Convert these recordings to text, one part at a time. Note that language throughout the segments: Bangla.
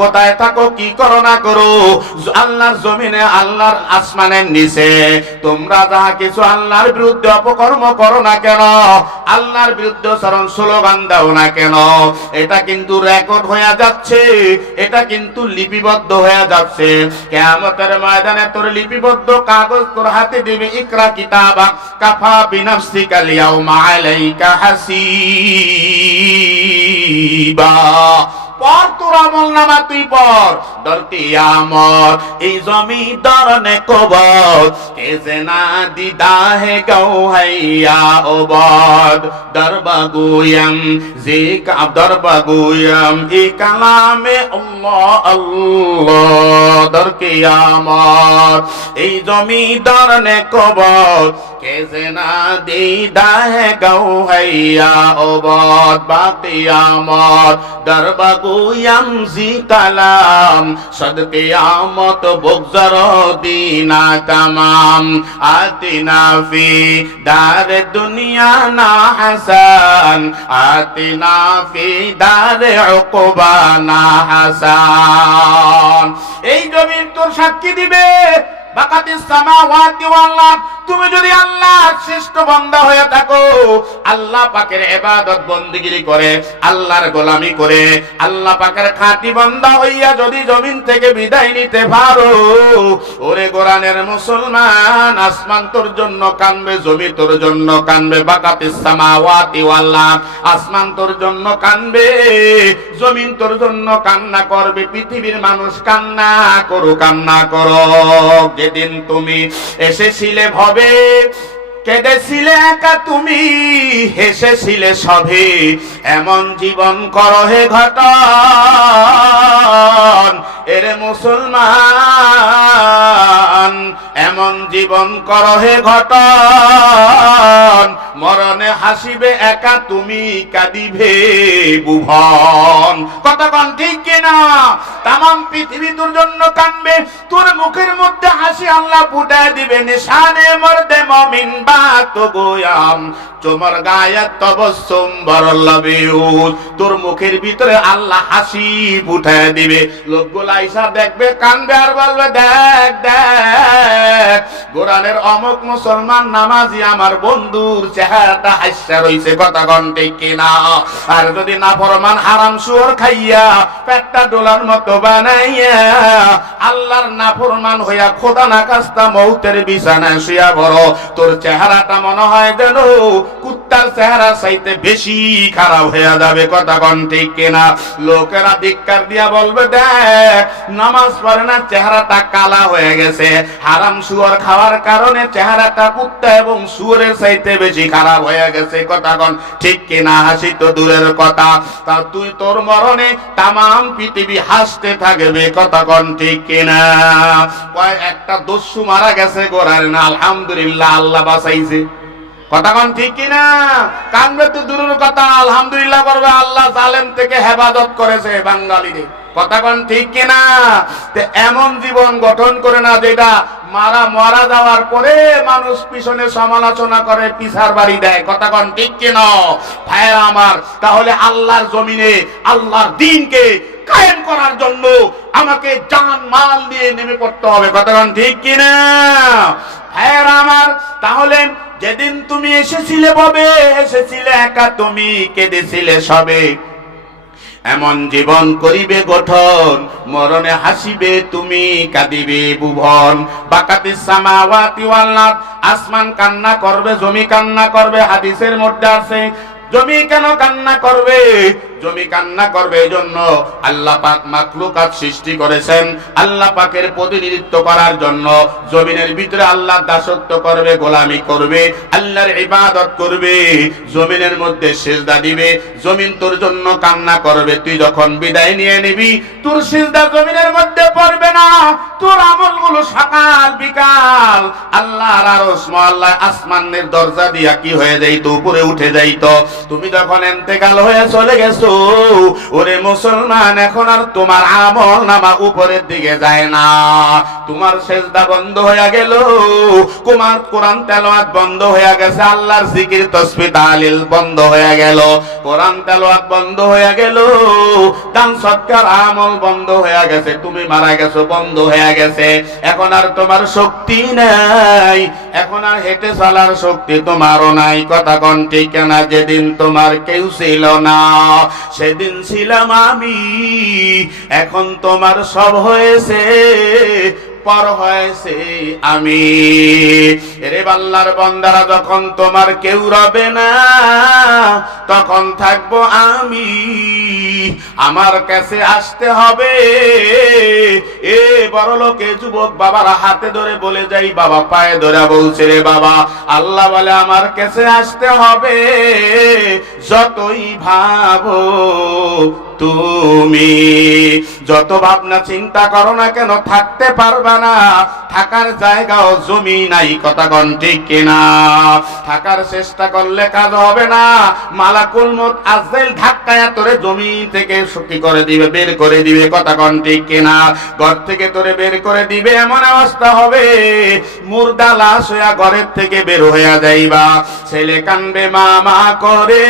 কোথায় থাকো, কি করো না করো? আল্লাহর জমিনে, আল্লাহর আসমানের নিচে। তোমরা যাহা কিছু আল্লাহর বিরুদ্ধে অপকর্ম করো না কেন, আল্লাহর বিরুদ্ধে চরণ স্লোগান দাও না কেন? এটা কিন্তু রেকর্ড হয়ে যাচ্ছে, এটা কিন্তু লিপিবদ্ধ হয়ে যাচ্ছে। কেয়ামতের ময়দানে তোর লিপিবদ্ধ কাগজ তোর হাতে দিবে, ইকরা কিতাবা, কাফা বিনাফসিকা লিয়াউমা আলাইকা হাসিবা। পর তোর আমল নামা তুই পর। দরটি আমর, এই জমিদার নে কবর। কে যে দিদা হে গৌ হাইয়া ওবদ দরবাগুয়াম, যে কাব দরবাগুয়াম ই কালামে আল্লাহ আল্লাহ। দরকে আমর, এই জমিদার নে কবর। কে যে না দিদা হে গৌ হাইয়া ওবদ বাকি দরবাগুয়াম জি কালাম সদকে আমত বগজর দিনা তামাম আতিনা ফি দার দুনিয়া না হাসান আতিনা ফি দার উকবা না হাসান এই জমিন তোর সাক্ষী দিবে। তুমি যদি আল্লাহর শ্রেষ্ঠ বান্দা হয়ে থাকো, আল্লাহ পাকের ইবাদত বন্দিগিরি করে, আল্লাহর গোলামি করে, আল্লাহ পাকের খাঁটি বান্দা হইয়া যদি জমিন থেকে বিদায় নিতে পারো, ওরে কোরআনের মুসলমান, আসমান তোর জন্য কানবে, জমি তোর জন্য কানবে বাকাতিস সামাওয়াতি ওয়াল আসমান তোর জন্য কানবে, জমিন তোর জন্য কান্না করবে, পৃথিবীর মানুষ কান্না করো কান্না করো। যেদিন তুমি এসেছিলে ভবে, কেঁদেছিলে একা তুমি, হেসেছিলে সবে। এমন জীবন করো হে ঘটন, এরে মুসলমান। এমন জীবন করো হে ঘটন, মরণে হাসিবে একা তুমি, কাঁদিবে বুভন। কতক্ষণ ঠিক কিনা? তামাম পৃথিবী তোর জন্য কানবে। তোর মুখের মধ্যে হাসি আল্লাহ ফুটায় দিবে, নিশানে মর্দে মমিন বা তো গোয়াম তোমার গায়ে তবসম তোর মুখের ভিতরে আল্লাহ হাসি ফুটায় দিবে। লোকগুলো আইসা দেখবে, কানবে আর বলবে, দেখ দেখ কোরআনের অমুক মুসলমান নামাজি আমার বন্ধুর চেহারাটা হাস্যা রইছে, কথা ঘন্টে কিনা? আর যদি না ফরমান হারাম সুর খাইয়া পেটটা ডোলার মতো বানাইয়া আল্লাহর নাফরমান হইয়া খোদা না কাস্তা মৌতের বিছানায় শুয়া বড় তোর চেহারাটা মনে হয় যেন কুত্তার চেহারা চাইতে বেশি খারাপ হইয়া যাবে, কথা কন ঠিক কিনা? লোকেরা ধিক্কার দিয়া বলবে, দেখ, নামাজ পড়ে না, চেহারাটা কালা হয়ে গেছে। হারাম সুয়ার খাওয়ার কারণে চেহারাটা কুত্তা এবং সুরের চাইতে বেশি খারাপ হয়ে গেছে, কথা কন ঠিক কিনা? হাসি তো দূরের কথা। তা তুই তোর মরণে তামাম পৃথিবী হাসতে থাকবে, কথা কন ঠিক কিনা? কয়, একটা দস্যু মারা গেছে গোড়ার না, আলহামদুলিল্লাহ, আল্লাহ বাঁচাইছে। কথাগণ ঠিক কিনা? কানবে তো দূরের কথা, আলহামদুলিল্লাহ করবে আল্লাহ জালেম থেকে হেফাজত করেছে বাঙালিদের। কথাগণ ঠিক কিনা? এমন জীবন গঠন করে না যেটা মারা মারা যাওয়ার পরে মানুষ পিছনে সমালোচনা করে, পিছার বাড়ি দেয়। কথাগণ ঠিক কিনা? ভাইয়া আমার, তাহলে আল্লাহর জমিনে, আল্লাহর দিনকে কায়েম করার জন্য আমাকে জান মাল দিয়ে নেমে পড়তে হবে। কথাগণ ঠিক কিনা? ভাইয়ের আমার, তাহলে যেদিন তুমি এসেছিলে ববে, এসেছিলে একা তুমি, কেঁদেছিলে সবে। এমন জীবন করিবে গঠন, মরণে হাসিবে তুমি, কাঁদিবে ভুবন বাকাতি সামাওয়াতি ওয়াল আসমান কান্না করবে, জমি কান্না করবে, হাদিসের মধ্যে আছে, জমি কেন কান্না করবে? জমি কান্না করবে এই জন্য আল্লাহ পাক মাকলুকাত সৃষ্টি করেছেন। আল্লাহ পাকের প্রতিনিধিত্ব করার জন্য জমিনের ভিতরে আল্লাহ দাসত্ব করবে, গোলামি করবে, আল্লাহর ইবাদত করবে, জমিনের মধ্যে সেজদা দিবে, জমিন তোর জন্য কান্না করবে, তুই যখন বিদায় নিয়ে নিবি, তোর সেজদা জমিনের মধ্যে পড়বে না, তোর আমলগুলো সকাল বিকাল। আল্লাহর আরশ আল্লাহ আসমানের দরজা দিয়া কি হয়ে যাইতো, উপরে উঠে যাইতো। তুমি যখন এন্তেকাল হয়ে চলে গেছো ওরে মুসলমান, এখন আর তোমার আমল নামা উপরের দিকে যায় না। তোমার সেজদা বন্ধ হয়ে গেল, কুমার কোরআন তেলাওয়াত বন্ধ হয়ে গেছে, আল্লাহর জিকির, তসবি, তালিল বন্ধ হয়ে গেল। কোরআন তেলাওয়াত বন্ধ হয়ে গেল, দান, সৎকার, আমল বন্ধ হয়ে গেছে, তুমি মারা গেছো, বন্ধ হয়ে গেছে। এখন আর তোমার শক্তি নাই, এখন আর হেঁটে চলার শক্তি তোমারও নাই। কথা কোন ঠিক না, যেদিন তোমার কেউ ছিল না। সেদিন ছিলাম আমি এখন তোমার সব হয়েছে। পর হয়েছে আমি। রে বাল্লার বন্দারা, যখন তোমার কেউ রবে না, তখন থাকব আমি। আমার কাছে আসতে হবে। এ বড় লোকে, যুবক বাবার হাতে ধরে বলে যাই, বাবা পায়ে ধরে বলছে রে বাবা। আল্লাহ বলে, আমার কাছে আসতে হবে। যতই ভাবো তুমি। যত ভাবনা চিন্তা করো না কেন, থাকতে পারবা না। থাকার জায়গাও জমি নাই কথা গণ ঠিক কিনা। থাকার চেষ্টা করলে কাজ হবে না। মালাকুল মত আজরাইল ধাক্কায় তোরে জমি থেকে সুখী করে দিবে, বের করে দিবে কথা গণ ঠিক কিনা। ঘর থেকে তোরে বের করে দিবে, এমন অবস্থা হবে। মুর্দা লাশ হইয়া ঘরের থেকে বের হইয়া যাইবা। ছেলে কানবে, মা মা করে।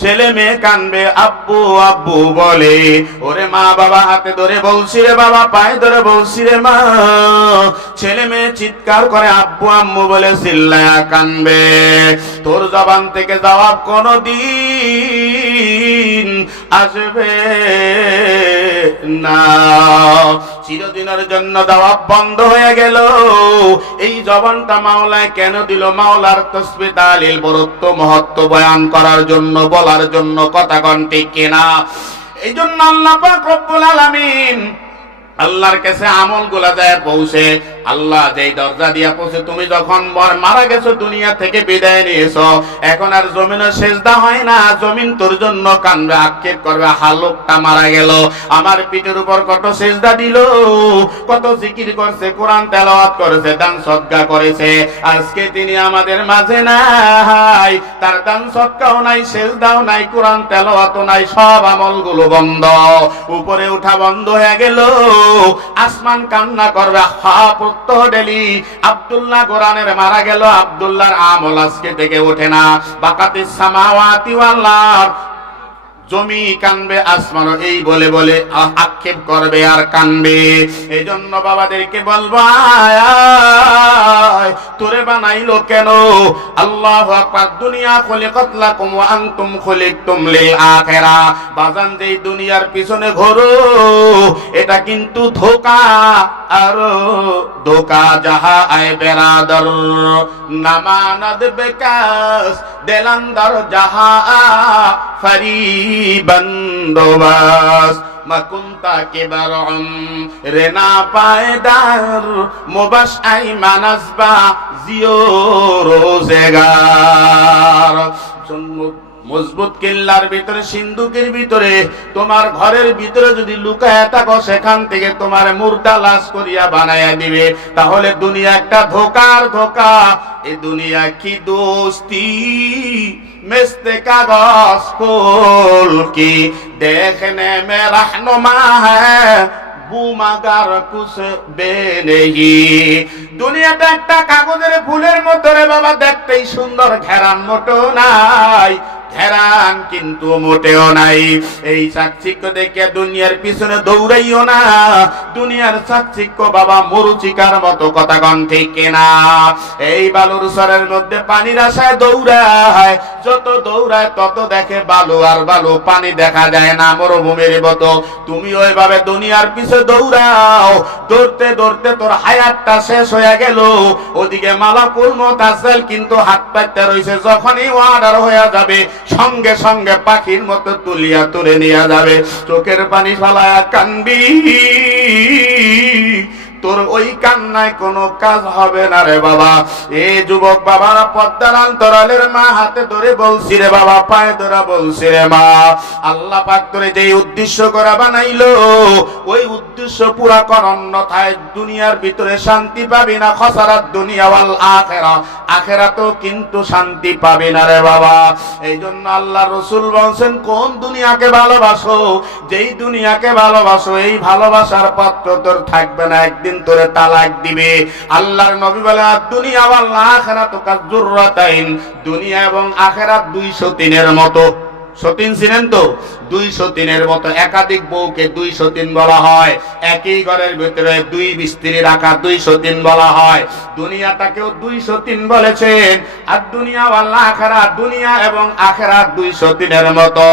ছেলে মেয়ে কানবে, আব্বু আব্বু বলে, ওরে মা, বাবা, হাতে ধরে বলছি রে বাবা, পায়ে ধরে বলছি রে মা। ছেলে মেয়ে চিৎকার করে, আব্বু, আম্মু বলে চিল্লায়া কানবে। তোর জবান থেকে জবাব কোনো দিন আসবে না। চিরদিনের জন্য জবাব বন্ধ হয়ে গেল। এই জবানটা মাওলায় কেন দিল? মাওলার তসবি তালিল বরত্ব, মহত্ব বয়ান করার জন্য, বলার জন্য কথা কন কেনা কিনা? এই জন্য আল্লাহ পাক রব্বুল আলামিন আল্লাহর কাছে আমলগুলা যায় পৌঁছে আল্লাহ যেই দরজা দিয়া পৌঁছে তুমি যখন মর- মারা গেছো, দুনিয়া থেকে বিদায় নিয়েছো। এখন আর জমিনে সেজদা হয় না, জমিন তোর জন্য কানবে আক্ষেপ করবে হালকটা মারা গেল। আমার পিঠের উপর কত সেজদা দিল, কত জিকির করছে, কোরআন তেলাওয়াত করেছে, দান সদকা করেছে। আজকে তিনি আমাদের মাঝে নাই, তার দান সদকাও নাই, সেজদাও নাই, কোরআন তেলাওয়াতও নাই, সব আমলগুলো বন্ধ। উপরে উঠা বন্ধ হয়ে গেল, আসমান কান্না করবে হা প্রত্যহ ডেলি আব্দুল্লাহ কোরআনের মারা গেল, আব্দুল্লাহর আমল আজকে থেকে ওঠে না। বাকাতে সামাওয়াতি ওয়াল্লাহ জমি কানবে, আসমানও এই বলে বলে আক্ষেপ করবে আর কানবে। এই জন্য বাবাদেরকে বলব তোরে বানাইলো কেন? আল্লাহ আকবার, দুনিয়া খলিকাত লাকুম ওয়া আনতুম খলিকতুম লিল আখিরা। বাজান যেই দুনিয়ার পিছনে ঘোরো, এটা কিন্তু ধোকা, আর ধোকা, যাহা আয় বেরাদর। নামানাদ বেকাস, দেলান্দর যাহা ফারি বন্দোবাস। কে পায়দার মোবাস আই জিও রোজেগার। মজবুত কিল্লার ভিতরে, সিন্ধুকের ভিতরে, তোমার ঘরের ভিতরে যদি লুকায় থাকো, সেখান থেকে তোমার মুর্দা লাশ করিয়া বানাইয়া দিবে। তাহলে দুনিয়া একটা ধোকার ধোকা। এ দুনিয়া কি দোস্তি? মেস্তে কাগজ ফুল কি দেখনে মে रहनुमा है বুমাগার কুছ বেনেহি দুনিয়াটা একটা কাগজের ফুলের মতো রে বাবা দেখতেই সুন্দর ঘেরান মোটো নাই ঘেরান কিন্তু মোটেও নাই। এই চাকচিক্য দেখে দুনিয়ার পিছনে দৌড়াইও না। দুনিয়ার চাকচিক্য বাবা মরুচিকার মতো কথা গন ঠিক না এই বালুর সরের মধ্যে পানির আশায় দৌড়ায়। যত দৌড়ায় তত দেখে বালু আর বালু পানি দেখা যায় না মরুভূমির মতো। তুমি ওইভাবে দুনিয়ার পিছে দৌড়াও। দৌড়তে দৌড়তে তোর হায়াতটা শেষ হয়ে গেল। ওদিকে মালাকুল মোতাসেল কিন্তু হাত পাইতে রইছে। যখনই ওয়ার্ডার হয়ে যাবে সঙ্গে সঙ্গে পাখির মতো তুলিয়া তুলে নিয়ে যাবে। চোখের পানি ফালায়া কান্দি তোর ওই কান্নায় কোনো কাজ হবে না রে বাবা। এ যুবক বাবারা পদ্মার অন্তরালের মা হাতে ধরে বলছি রে বাবা, পায়ে ধরা বলছি রে মা। আল্লাহ পাক তোরে যেই উদ্দেশ্য করা বানাইলো, ওই উদ্দেশ্য পুরা কর, অন্যথায় দুনিয়ার ভিতরে শান্তি পাবি না খসারাত দুনিয়া ওয়াল আখেরা। আখেরাতেও কিন্তু শান্তি পাবি না রে বাবা। এই জন্য আল্লাহ রসুল বলছেন, কোন দুনিয়াকে ভালোবাসো? যেই দুনিয়াকে ভালোবাসো, এই ভালোবাসার পাত্র তোর থাকবে না, একদিন তোরে তালাক দিবে। আল্লাহর নবী বলে দুনিয়া ওয়াল আখেরাত কাজুররাতাইন দুনিয়া এবং আখেরা দুইশো তিনের মতো। সতীন ছিলেন তো? দুইশো তিনের মতো একাধিক বউকে দুইশো তিন বলা হয়। একই ঘরের ভিতরে দুই স্ত্রী রাখা দুইশো তিন বলা হয়। দুনিয়াটাকেও দুইশো তিন বলেছেন। আর দুনিয়া আল্লাহ আখেরা দুনিয়া এবং আখেরা দুইশো মতো।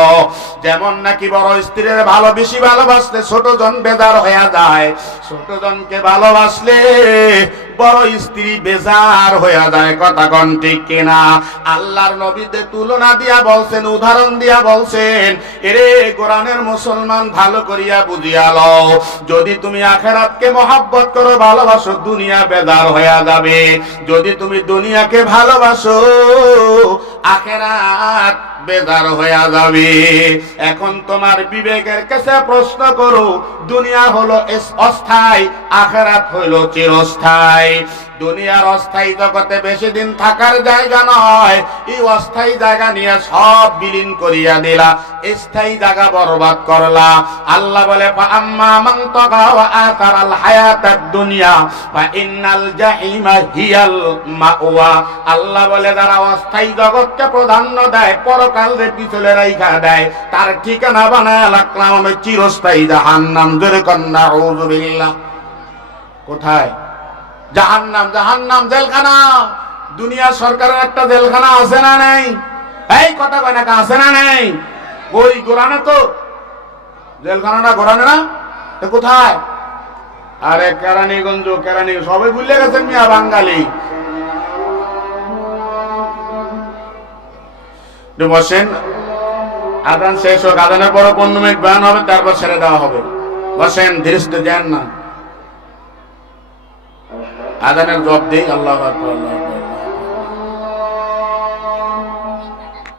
যেমন নাকি বড় স্ত্রীর ভালো বেশি ভালোবাসলে ছোট জন বেদার হয়ে যায়। ছোট জনকে ভালোবাসলে বড় স্ত্রী বেজার হয়ে যায়। কথা কন ঠিক কিনা? আল্লাহর নবীতে তুলনা দিয়া বলছেন, উদাহরণ দিয়া বলছেন, এরে কোরআনের মুসলমান ভালো করিয়া বুঝিয়া লও। যদি তুমি আখেরাতকে মহাব্বত করো, ভালোবাসো, দুনিয়া বেদার হয়ে যাবে। যদি তুমি দুনিয়াকে ভালোবাসো, আখেরাত বেদার হয়ে যাবে। এখন তোমার বিবেকের কাছে প্রশ্ন করো, দুনিয়া হলো অস্থায়ী, আখেরাত হইল চিরস্থায়ী। দুনিয়ার অস্থায়ী জগতে বেশি দিন থাকার জায়গা নয়। এই অস্থায়ী জায়গা নিয়ে সব বিলীন করিয়া দিলা। স্থায়ী জায়গা বরবাদ করলা। আল্লাহ বলে আম্মা মান তাগা ওয়া আতারাল দুনিয়া, ফা ইন্নাল জাহিমা হিয়াল মাওয়া। আল্লাহ বলে, যারা অস্থায়ী জগৎকে প্রাধান্য দেয়, পরকালের পিছলে রাইখা দেয়, তার ঠিকানা বানায় রাখলাম আমি চিরস্থায়ী জাহান্নাম। জোরে কন্যা বিল্লাহ। কোথায়? জাহান্নাম জাহান্নাম, জেলখানা। দুনিয়া সরকারের একটা জেলখানা আছে না নেই? এই কথা কয় না আছে না নেই? ওই গোরানে তো, জেলখানাটা গোরানে না? কোথায়? আরে কেরানীগঞ্জ, কেরানি, সবাই ভুলে গেছেন মিয়া বাঙালি। বসেন। আদান শেষ হোক, আদানের পর পনেরো মিনিট বয়ান হবে, তারপর ছেড়ে দেওয়া হবে। বসেন ধীরে দেন না। আদানের জব দেই আল্লাহ আল্লাহ।